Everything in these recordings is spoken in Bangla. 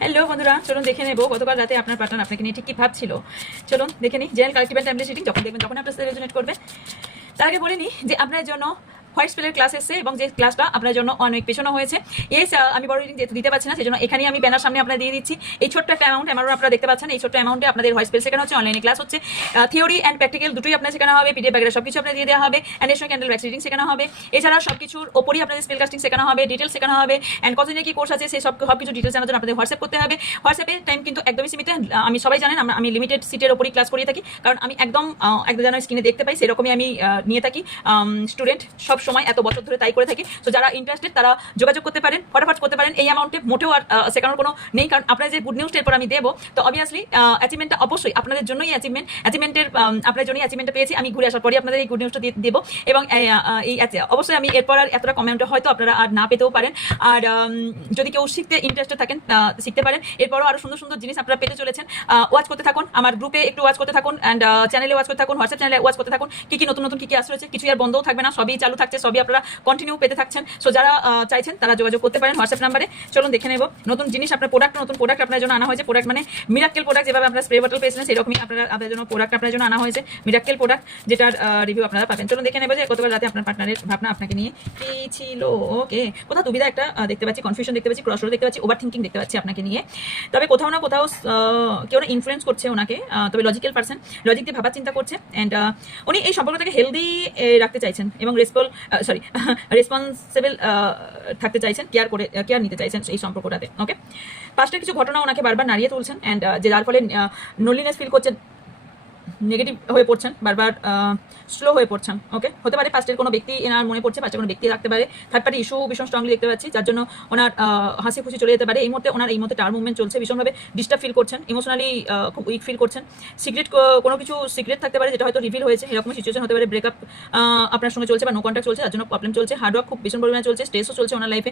হ্যালো বন্ধুরা, চলুন দেখে নেবো গতকাল রাতে আপনার পার্টনার আপনাকে নিয়ে ঠিক কি ভাবছিল। চলুন দেখে নিই। General collective and timeless reading যখন দেখবেন তখন আপনার সাথে রেজোনেট করবে। তার আগে বলে নিই যে আপনার জন্য হোয়াইট স্পেলের ক্লাস এসেছে এবং যে ক্লাসটা আপনার জন্য অনেক পেছনে হয়েছে। ইয়েস, আমি বড় রিডিং দিতে পারছি না, সেজন্য এখানেই আমি ব্যানার সামনে আপনার দিয়ে দিচ্ছি। এই ছোট্ট একটা অ্যামাউন্ট আপনারা দেখতে পাচ্ছেন। এই ছোট্ট অ্যামাউন্টে আপনাদের হোয়াইট স্পেল শেখানো হচ্ছে, অনলাইনে ক্লাস হচ্ছে, থিওরি অ্যান্ড প্র্যাকটিক্যাল দুটোই আপনার শেখানো হবে। পিডিএফ ব্যাগের সবকিছু আপনার দিয়ে দেওয়া হবে। অ্যান্ড এর সঙ্গে ক্যান্ডেল ব্যাক্স রিডিং শেখানো হবে। এছাড়া সবকিছুর ওপরই আপনাদের স্পেল কাস্টিং শেখানো হবে, ডিটেলস শেখানো হবে। অ্যান্ড কতদিনের কি কোর্স আছে সেই সবকিছু ডিটেলস জানার জন্য আপনাদের হোয়াটসঅ্যাপ করতে হবে। হোয়াটসঅ্যাপের টাইম কিন্তু একদমই সীমিত। আমি সবাই জানেন আমি লিমিটেড সিটের ওপরই ক্লাস করিয়ে থাকি, কারণ আমি একদম যেন স্ক্রিনে দেখতে পাই সেরকমই আমি নিয়ে থাকি। স্টুডেন্ট সব সময় এত বছর ধরে তাই করে থাকি। তো যারা ইন্টারেস্টেড তারা যোগাযোগ করতে পারেন, ফটাফট করতে পারেন। এই অ্যামাউন্টে মোটেও আর শেখানোর কোনো নেই, কারণ আপনার যে গুড নিউজটা এরপর আমি দেবো, তো অবভিয়াসলি অ্যাচিভমেন্টটা অবশ্যই আপনাদের জন্যই অ্যাচিভমেন্টের আপনার জন্যই অ্যাচিভমেন্টটা পেয়েছি। আমি ঘুরে আসার পরই আপনাদের এই গুড নিউজটা দেবো। এবং এই অবশ্যই আমি এরপর আর এতটা কমেন্ট হয়তো আপনারা আর না পেতেও পারেন। আর যদি কেউ শিখতে ইন্টারেস্টেড থাকেন শিখতে পারেন। এরপরও আরও সুন্দর সুন্দর জিনিস আপনারা পেতে চলেছেন। ওয়াচ করতে থাকুন, আমার গ্রুপে একটু ওয়াচ করতে থাকুন, অ্যান্ড চ্যানেলে ওয়াচ করতে থাকুন, হোয়াটসঅ্যাপ চ্যানেলে ওয়াচ করতে থাকুন। কি নতুন নতুন কি আসছে, কিছুই আর বন্ধও থাকবে না, সবই চালু থাকছে, সবই আপনারা কন্টিনিউ পেতে থাকছেন। সো যারা চাইছেন তারা যোগাযোগ করতে পারেন হোয়াটসঅ্যাপ নাম্বারে। চলুন দেখে নেব নতুন জিনিস। আপনার নতুন প্রোডাক্ট আপনার জন্য আনা হয়েছে। প্রোডাক্ট মানে মিরাক্কেল প্রোডাক্ট, যেভাবে আপনারা স্প্রে বটল পেয়েছিলেন সেরকমই আপনাদের জন্য প্রোডাক্ট আপনার জন্য আনা হয়েছে। মিরাক্কেল প্রোডাক্ট, যেটার রিভিউ আপনারা পাবেন। চলুন দেখে নেব যে গতকাল রাতে আপনার পার্টনারের ভাবনা আপনাকে নিয়ে কি ছিল। ওকে, কোথাও দুবিধা একটা দেখতে পাচ্ছি, কনফিউশন দেখতে পাচ্ছি, ক্রসরোড দেখতে পাচ্ছি, ওভার থিঙ্কিং দেখতে পাচ্ছি আপনাকে নিয়ে। তবে কোথাও না কোথাও কেউ ইনফ্লুয়েন্স করছে ওনাকে, তবে লজিক্যাল পার্সন, লজিক দিয়ে ভাবার চিন্তা করছে। অ্যান্ড উনি এই সম্পর্কটাকে হেলদি রাখতে চাইছেন এবং রেসপন্সিবল থাকতে চাইছেন, কেয়ার নিতে চাইছেন এই সম্পর্কটাতে। ওকে, পাস্টের কিছু ঘটনা ওনাকে বারবার নাড়িয়ে তুলছেন, অ্যান্ড যার ফলে লোনলিনেস ফিল করছেন, নেগেটিভ হয়ে পড়ছেন, বারবার স্লো হয়ে পড়ছেন। ওকে, হতে পারে পাস্টের কোনো ব্যক্তি এনার মনে পড়ছে, পাস্টের কোনো ব্যক্তি রাখতে পারে। থার্ড পার্টি ইস্যু ভীষণ স্ট্রংলি দেখতে পাচ্ছি, যার জন্য ওনার হাসি খুশি চলে যেতে পারে। এই মুহূর্তে টার্ম মুভমেন্ট চলছে, ভীষণভাবে ডিস্টার্ব ফিল করছেন, ইমোশনালি খুব উইক ফিল করছেন। কোনো কিছু সিক্রেট থাকতে পারে যেটা হয়তো রিভিল হয়েছে, এরকম সিচুয়েশন হতে পারে। ব্রেকআপ আপনার সঙ্গে চলছে বা নো কন্ট্যাক্ট চলছে, যার জন্য প্রবলেম চলছে। হার্ডওয়ার্ক খুব ভীষণ পরিমাণে চলছে, স্ট্রেসও চলছে ওনার লাইফে।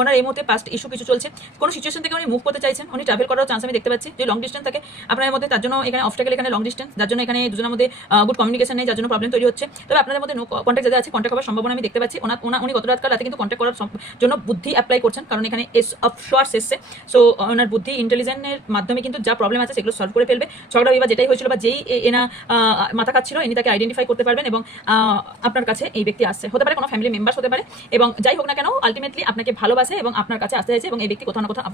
ওনার এই মুহূর্তে পাস্ট ইস্যু কিছু চলছে, কোনো সিচুয়েশন থেকে উনি মুভ করতে চাইছেন, উনি ট্রাভেল করার চান্স আমি দেখতে পাচ্ছি। যে লং ডিস্টেন্স থাকে আপনার মধ্যে, তার জন্য এখানে অবস্ট্যাকল, এখানে লং ডিস্টেন্স, যার জন্য এখানে দুজনের মধ্যে গুড কমিউনিকেশন নেই, যার জন্য প্রবলেম তৈরি হচ্ছে। তবে আপনাদের মধ্যে নো কন্ট্যাক্ট যাদের আছে, কন্ট্যাক্ট হওয়ার সম্ভাবনা আমি দেখতে পাচ্ছি। উনি গত রাতকাল রাতে কিন্তু কন্ট্যাক্ট করার জন্য বুদ্ধি অ্যাপ্লাই করছেন, কারণ এখানে এস অফ সোয়ার্স এসছে। সো ওনার বুদ্ধি ইন্টেলিজেন্সের মাধ্যমে কিন্তু যা প্রবলেম আছে সেগুলো সলভ করে ফেলবে। ঝগড়া বিবাদ যেটাই হয়েছিল বা যেই এনা মাথা খাচ্ছিল, ইনি তাকে আইডেন্টিফাই করতে পারবেন এবং আপনার কাছে এই ব্যক্তি আসছে। হতে পারে কোনো ফ্যামিলি মেম্বার্স হতে পারে, এবং যাই হোক না কেন আলটিমেটলি আপনাকে ভালোবাসে এবং আপনার কাছে আসতে চাইছে, এবং এই ব্যক্তি কোথাও না কোথাও